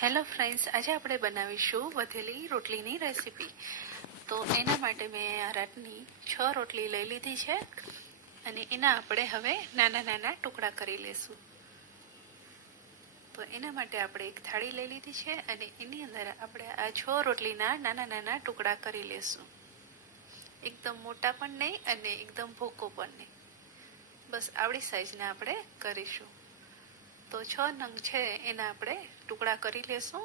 Hello friends, આજે આપણે બનાવીશું વધેલી રોટલીની રેસીપી। તો એના માટે મેં આ રાતની 6 રોટલી લઈ લીધી છે અને એના આપણે હવે નાના નાના ટુકડા કરી લેશું। તો એના માટે આપણે એક થાળી લઈ લીધી છે અને એની અંદર આપણે આ 6 રોટલીના નાના નાના ટુકડા કરી લેશું। એકદમ મોટા પણ નહીં અને એકદમ ભૂકો પણ નહીં, બસ આવડી સાઈઝના આપણે કરીશું। તો 6 નંગ છે એના આપણે ટુકડા કરી લેશું।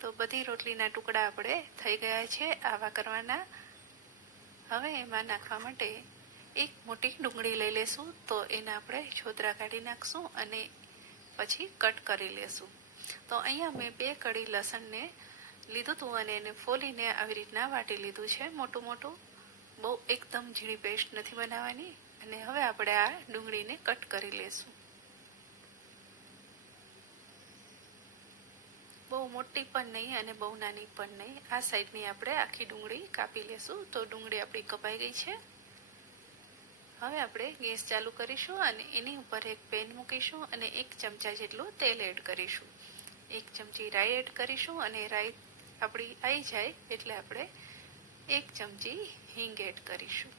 તો બધી રોટલીના ટુકડા આપણે થઈ ગયા છે આવા કરવાના। હવે એમાં નાખવા માટે એક મોટી ડુંગળી લઈ લેશું। તો એના આપણે છોતરા કાઢી નાખશું અને પછી કટ કરી લેશું। તો અહીંયા મેં 2 કળી લસણને લીધું હતું અને એને ફોલીને આવી રીતના વાટી લીધું છે મોટું મોટું। બહુ એકદમ ઝીણી પેસ્ટ નથી બનાવવાની। અને હવે આપણે આ ડુંગળીને કટ કરી લેશું। બહુ મોટી પણ નહીં અને બહુ નાની પણ નહીં, આ સાઈડની આપણે આખી ડુંગળી કાપી લેશું। તો ડુંગળી આપણી કપાઈ ગઈ છે। હવે આપણે ગેસ ચાલુ કરીશું અને એની ઉપર એક પેન મૂકીશું અને 1 ચમચા જેટલું તેલ એડ કરીશું। 1 ચમચી રાઈ એડ કરીશું અને રાઈ આપણી આવી જાય એટલે આપણે 1 ચમચી હિંગ એડ કરીશું।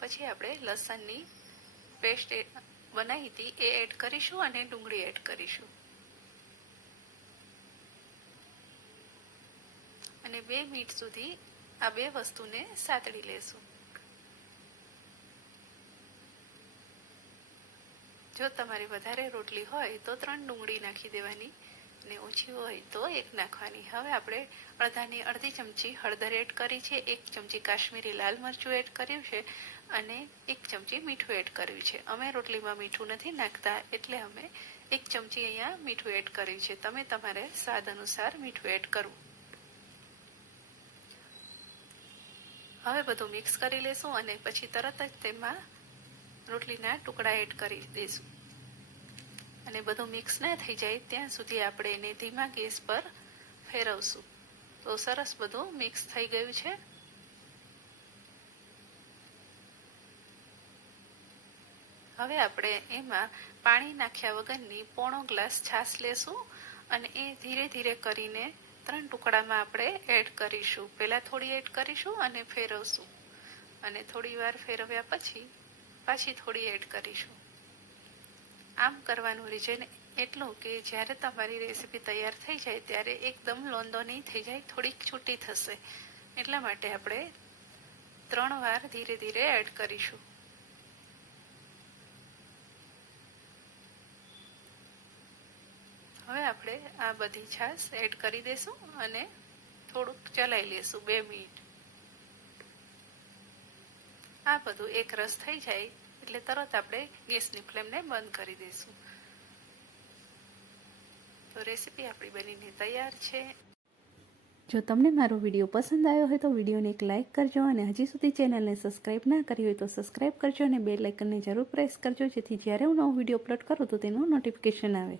પછી આપણે લસણની પેસ્ટ બનાવી હતી એ એડ કરીશું અને ડુંગળી એડ કરીશું અને 2 મિનિટ સુધી આ 2 વસ્તુને સાતળી લેશું। જો તમારી વધારે રોટલી હોય તો 3 ડુંગળી નાખી દેવાની અને ઓછી હોય તો 1 નાખવાની। હવે આપણે અડધી ચમચી હળદર એડ કરી છે, 1 ચમચી કાશ્મીરી લાલ મરચું એડ કર્યું છે અને 1 ચમચી મીઠું એડ કર્યું છે। અમે રોટલીમાં મીઠું નથી નાખતા એટલે અમે 1 ચમચી અહીંયા મીઠું એડ કર્યું છે। તમે તમારે સ્વાદ અનુસાર મીઠું એડ કરવું। હવે બધું મિક્સ કરી લેશું અને પછી તરત જ તેમાં રોટલીના ટુકડા એડ કરી દઈશું અને બધું મિક્સ ના થઈ જાય ત્યાં સુધી આપણે એને ધીમા ગેસ પર ફેરવશું। તો સરસ બધું મિક્સ થઈ ગયું છે। હવે આપણે એમાં પાણી નાખ્યા વગરની પોણો ગ્લાસ છાશ લેશું અને એ ધીરે ધીરે કરીને 3 ટુકડામાં આપણે એડ કરીશું। પહેલા થોડી એડ કરીશું અને ફેરવશું અને થોડી વાર ફેરવ્યા પછી પાછી થોડી એડ કરીશું। આમ કરવાનું રીઝન એટલું કે જ્યારે તમારી રેસીપી તૈયાર થઈ જાય ત્યારે એકદમ લોંદો નહીં થઈ જાય, થોડીક છૂટી થશે, એટલા માટે આપણે 3 વાર ધીરે ધીરે એડ કરીશું। હવે આપણે આ બધી છાશ એડ કરી દઈશું અને થોડુંક ચલાવી લેશું 2 મિનિટ। આ બધું એક રસ થઈ જાય એટલે તરત આપણે ગેસની ફ્લેમને બંધ કરી દઈશું। તો રેસીપી આપણી બનીને તૈયાર છે। જો તમને મારો વિડીયો પસંદ આવ્યો હોય તો વિડીયોને એક લાઇક કરજો અને હજી સુધી ચેનલને સબસ્ક્રાઈબ ના કરી હોય તો સબસ્ક્રાઈબ કરજો અને બેલ આઇકનને જરૂર પ્રેસ કરજો જેથી જ્યારે હું નવો વિડીયો અપલોડ કરું તો તેનું નોટિફિકેશન આવે।